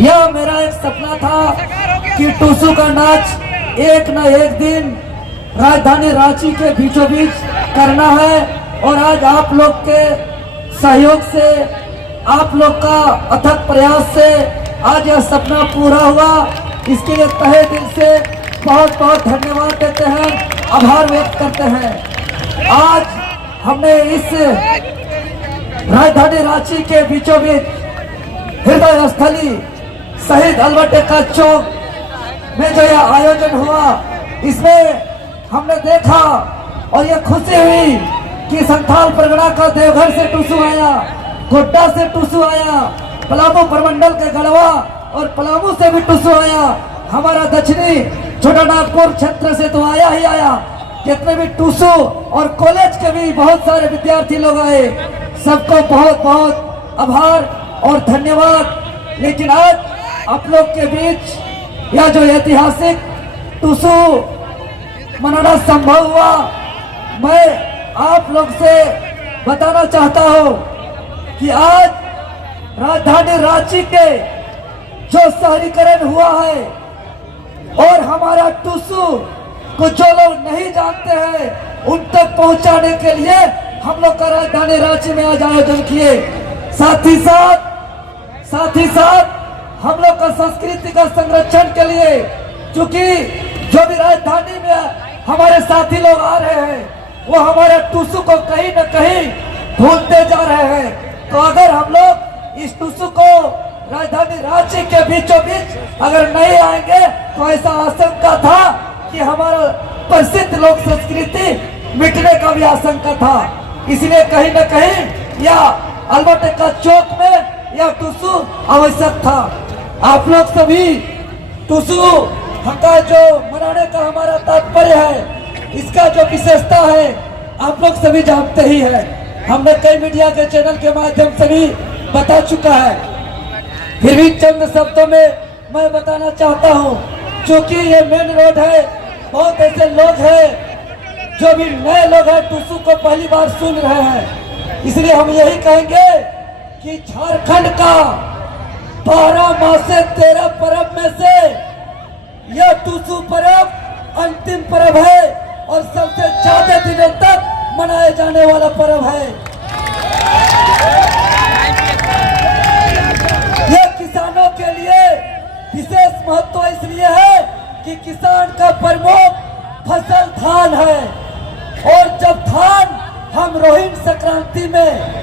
यह मेरा एक सपना था कि टूसू का नाच एक न एक दिन राजधानी रांची के बीचों बीच करना है। और आज आप लोग के सहयोग से, आप लोग का अथक प्रयास से आज यह सपना पूरा हुआ। इसके लिए तहे दिल से बहुत बहुत धन्यवाद देते हैं, आभार व्यक्त करते हैं। आज हमने इस राजधानी रांची के बीचों बीच हृदय स्थली शहीद अल्बर्ट एक्का चौक में जो यह आयोजन हुआ, इसमें हमने देखा और यह खुशी हुई कि संथाल परगना का देवघर से टूसू आया, गोड्डा से टूसू आया, पलामू प्रमंडल के गढ़वा और पलामू से भी टूसू आया, हमारा दक्षिणी छोटानागपुर क्षेत्र से तो आया ही आया। जितने भी टूसू और कॉलेज के भी बहुत सारे विद्यार्थी लोग आए, सबको बहुत बहुत आभार और धन्यवाद। लेकिन आज आप लोग के बीच यह जो ऐतिहासिक टूसू मनाना संभव हुआ, मैं आप लोग से बताना चाहता हूं कि आज राजधानी रांची के जो शहरीकरण हुआ है और हमारा टूसू को जो लोग नहीं जानते हैं उन तक पहुंचाने के लिए हम लोग का राजधानी रांची में आज आयोजन किए। साथ ही साथ हम लोग का संस्कृति का संरक्षण के लिए, क्योंकि जो भी राजधानी में हमारे साथी लोग आ रहे हैं वो हमारे टूसू को कहीं न कहीं भूलते जा रहे हैं। तो अगर हम लोग इस टूसू को राजधानी रांची के बीचों बीच अगर नहीं आएंगे तो ऐसा आशंका था कि हमारा प्रसिद्ध लोक संस्कृति मिटने का भी आशंका था। इसलिए कहीं न कहीं यह अल्बर्ट एक्का चौक में यह टूसू आवश्यक था। आप लोग सभी टूसू का जो मनाने का हमारा तात्पर्य है, इसका जो विशेषता है आप लोग सभी जानते ही है। हमने कई मीडिया के चैनल के माध्यम से भी बता चुका है, फिर भी चंद शब्दों में मैं बताना चाहता हूँ। क्योंकि ये मेन रोड है, बहुत ऐसे लोग हैं जो भी नए लोग हैं टूसू को पहली बार सुन रहे हैं, इसलिए हम यही कहेंगे कि झारखंड का 12 मासे 13 पर्व में से यह टूसू पर्व अंतिम पर्व है और सबसे ज्यादा दिनों तक मनाए जाने वाला पर्व है। यह किसानों के लिए विशेष महत्व इसलिए है कि किसान का प्रमुख फसल धान है और जब धान हम रोहिणी संक्रांति में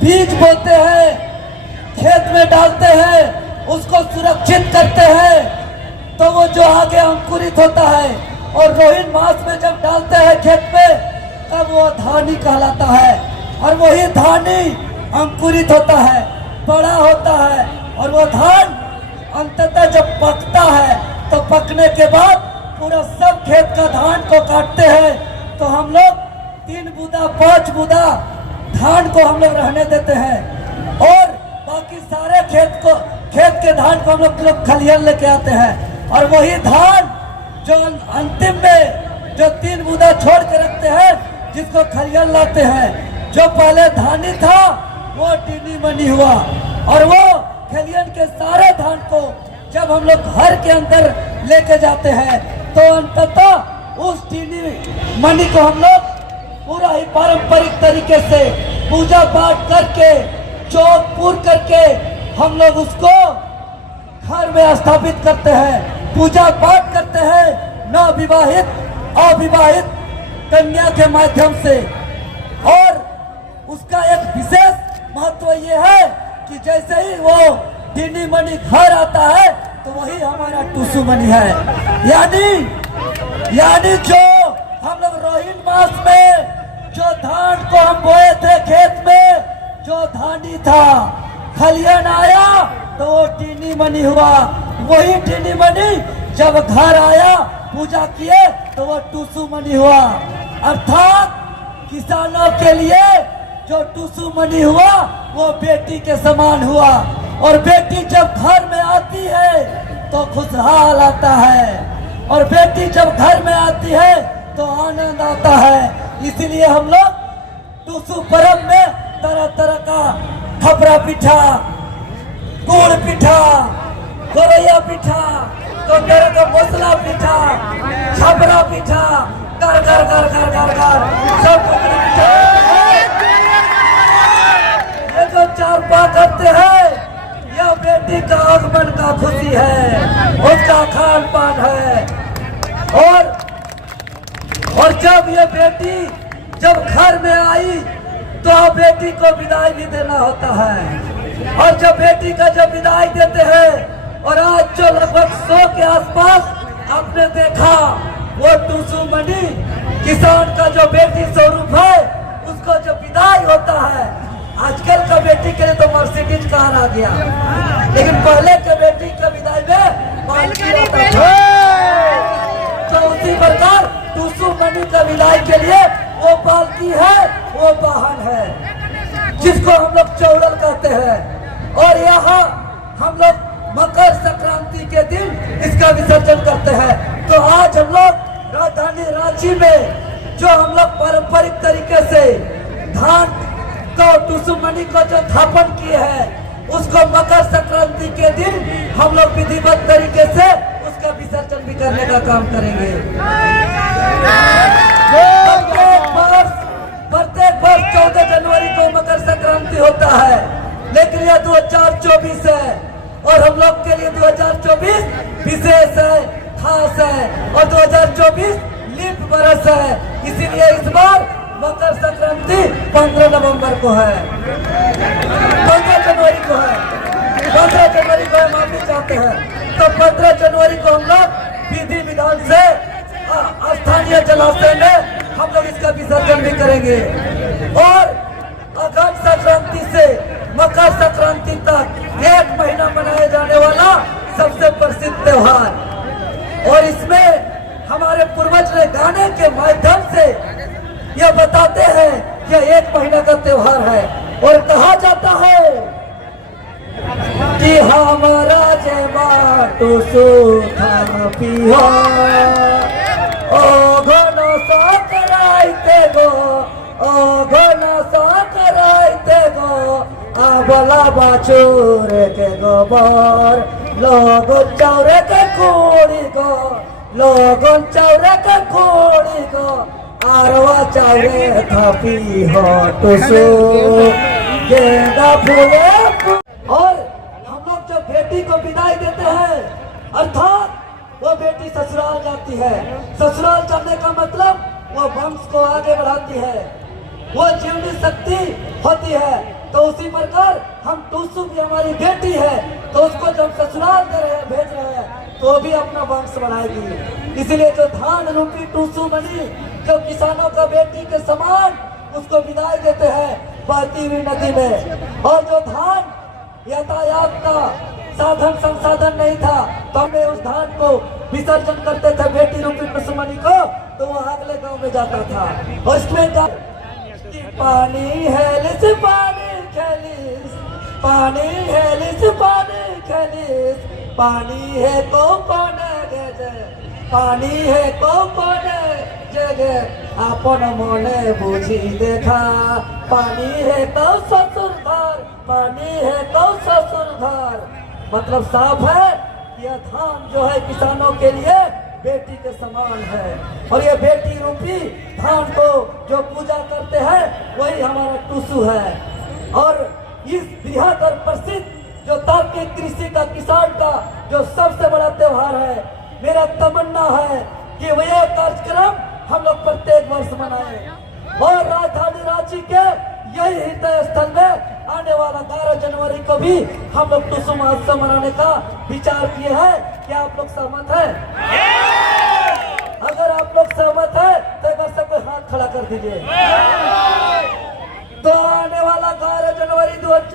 बीज बोते हैं, खेत में डालते हैं, उसको सुरक्षित करते हैं, तो वो जो आगे अंकुरित होता है और रोहिणी मास में जब डालते हैं खेत में तब वो धानी कहलाता है और वही धानी अंकुरित होता है, बड़ा होता है और वो धान अंततः जब पकता है तो पकने के बाद पूरा सब खेत का धान को काटते हैं। तो हम लोग 3 बूंदा 5 बूंदा धान को हम लोग रहने देते हैं और बाकी सारे खेत के धान को हम लोग खलियान लेके आते हैं और वही धान जो अंतिम में जो 3 बूंदा छोड़ के रखते हैं जिसको खलियान लाते हैं। जो पहले धानी था वो टीनी मनी हुआ और वो खलियान के सारे धान को जब हम लोग घर के अंदर लेके जाते हैं तो अंततः उस टीनी मनी को हम लोग पूरा ही पारंपरिक तरीके से पूजा पाठ करके चौक पूर करके हम लोग उसको घर में स्थापित करते हैं, पूजा पाठ करते हैं नवविवाहित अविवाहित कन्या के माध्यम से। और उसका एक विशेष महत्व ये है कि जैसे ही वो टीनी मनी घर आता है तो वही हमारा टूसू मनी है। यानी जो हम लोग रोहिणी मास में जो धान को हम बोए थे खेत में, जो धानी था खलियान आया तो वो टीनी मनी हुआ, वही टीनी मनी जब घर आया पूजा किए तो वो टूसू मनी हुआ। अर्थात किसानों के लिए जो टूसू मनी हुआ वो बेटी के समान हुआ और बेटी जब घर में आती है तो खुशहाल आता है और बेटी जब घर में आती है तो आनंद आता है। इसीलिए हम लोग टूसू पर्व में तरह तरह का खपरा पिठा, गुड़ पिठा, पीठा तो तेरे को मसला पीठा, छपरा पीठा, कर कर कर कर कर कर सब पीठा। ये जो चारपा करते हैं, यह बेटी का आगमन का खुशी है, उसका खान पान है। और जब ये बेटी जब घर में आई तो बेटी को विदाई भी देना होता है। और जब बेटी का जब विदाई देते हैं, और आज जो लगभग 100 के आसपास आपने देखा, वो टूसू मणि किसान का जो बेटी स्वरूप है, उसको जब विदाई होता है, आजकल का बेटी के लिए तो मर्सिडीज कार आ गया, लेकिन पहले के बेटी के विदाई में पालकी होता था। तो उसी प्रकार टूसू मणि का विदाई के लिए वो पालकी है, वो वाहन है, जिसको हम लोग चौड़ल कहते हैं। और यहाँ हम लोग मकर संक्रांति के दिन इसका विसर्जन करते हैं। तो आज हम लोग राजधानी रांची में जो हम लोग पारंपरिक तरीके से धान को टूसू मणि को जो स्थापन किए हैं, उसको मकर संक्रांति के दिन हम लोग विधिवत तरीके से उसका विसर्जन भी करने का काम करेंगे। प्रत्येक वर्ष 14 जनवरी को मकर संक्रांति होता है, लेकिन यह 2024 है और हम लोग के लिए 2024 विशेष है, खास है, और 2024 लीप बरस है। इसीलिए इस बार मकर संक्रांति 15 नवंबर को है, 15 जनवरी को है, 15 जनवरी को हम माफी चाहते हैं। तो 15 जनवरी को हम लोग विधि विधान से स्थानीय जलाशय में हम लोग इसका विसर्जन भी करेंगे। और अगम संक्रांति से मकर संक्रांति तक 1 महीना मनाया जाने वाला सबसे प्रसिद्ध त्योहार, और इसमें हमारे पूर्वज ने गाने के माध्यम से यह बताते हैं कि 1 महीना का त्योहार है। और कहा जाता है कि हमारा जय बाटू सुखा पिया, ओ घनो साकराइते गो, ओ घनो साकराइते गो, आबला बाचूर के गोबर, लोगन चौरे के कोड़ी गो, लोगन चौरे के कोड़ी गो, आरवा चावरे थापी हो टुसु गेंदा फूले। और हम लोग जब बेटी को विदाई देते हैं, अर्थात वो बेटी ससुराल जाती है। ससुराल जाने का मतलब वो वंश को आगे बढ़ाती है, वो जीवनी शक्ति होती है। तो उसी प्रकार हम टूसू भी हमारी बेटी है, तो उसको जब ससुराल दे रहे हैं, भेज रहे हैं, तो भी अपना वंश बढ़ाएगी। इसलिए जो धान रूपी टूसू मणि जो किसानों का बेटी के समान उसको विदाई देते हैं बहती हुई नदी में। और जो धान यातायात का साधन संसाधन नहीं था, तो हमने उस धान को विसर्जन करते थे बेटी रूपी टूसू मणि को, तो वो अगले गांव में जाता था। और इसमें पानी है लिस पानी खेलिस, पानी है लिस पानी खेलिस, पानी है को कोने गेजे, पानी है को कोने जगे, आपन मोने बुझी देखा, पानी है तो ससुर घर, पानी है तो ससुर घर। मतलब साफ है, यह धान जो है किसानों के लिए बेटी के समान है। और ये बेटी रूपी धान को जो पूजा करते हैं, वही हमारा टूसू है। और इस बृहद और प्रसिद्ध जो तार्किक कृषि का किसान का जो सबसे बड़ा त्योहार है, मेरा तमन्ना है कि वह कार्यक्रम हम लोग प्रत्येक वर्ष मनाएं। और राजधानी रांची के यही हृदय स्थल में आने वाला 11 जनवरी को भी हम लोग टूसू महोत्सव मनाने का विचार किए हैं। क्या आप लोग सहमत हैं? अगर आप लोग सहमत हैं तो एक बार सबको हाथ खड़ा कर दीजिए। तो आने वाला 11 जनवरी 2024